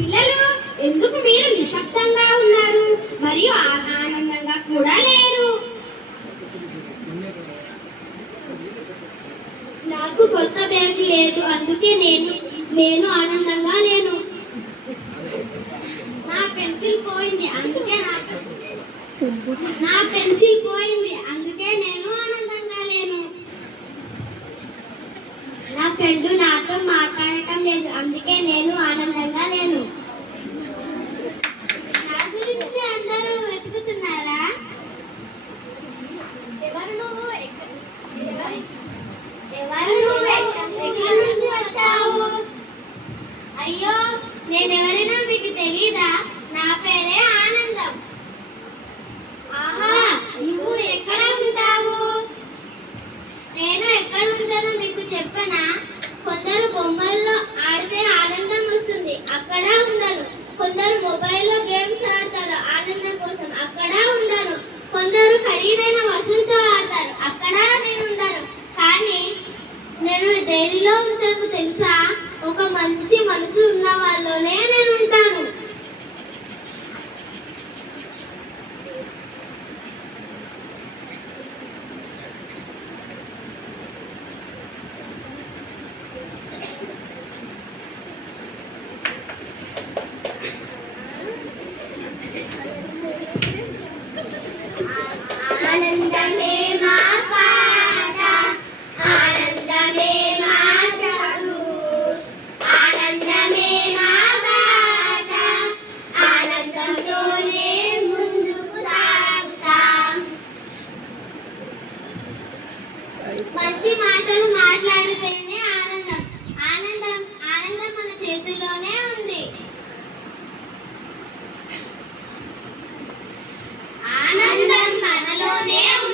పిల్లలు, ఎందుకు మీరు నిశ్శబ్దంగా ఉన్నారు మరియు ఆనందంగా కూడా లేరు? నాకు కొత్త బ్యాగ్ లేదు, అందుకే నేను ఆనందంగా లేను. నా పెన్సిల్ పోయింది, అందుకే నేను ఆనందంగా లేను. నా ఫ్రెండ్ నాతో మాట్లాడటం లేదు, అందుకే నేను ఆనందంగా లేను. నా గురించి అందరూ వెతుకుతున్నారా? ఎవరు నువ్వు? ఎక్కడి నుంచి వచ్చావు? అయ్యో, నేనెవరైనా మీకు తెలీదా? నా పేరే ఆనందం. ఆహా, నువ్వు ఎక్కడ ఉంటావు? నేను ఎక్కడ ఉంటానో మీకు చెప్పనా? కొందరు బొమ్మల్లో ఆడితే ఆనందం వస్తుంది, అక్కడ ఉండను. కొందరు మొబైల్లో గేమ్స్ ఆడతారు ఆనందం కోసం, అక్కడ ఉండను. కొందరు ఖరీదైన వస్తువులతో ఆడతారు, అక్కడ నేను ఉండను. కానీ నేను దేనిలో ఉంటాను తెలుసా? ఒక మంచి మనసు ఉన్న వాళ్ళలోనే నేను ఉంటాను. ఆనందమే మా పాట, ఆనందమే మా చదువు, ఆనందమే మా బాట, ఆనందంతోనే ముందుకు సాగుతాం. మంచి మాటలు మాట్లాడితేనే ఆనందం. ఆనందం ఆనందం మన చేతుల్లోనే ఉంది. ఆనందం మనలోనే ఉంది.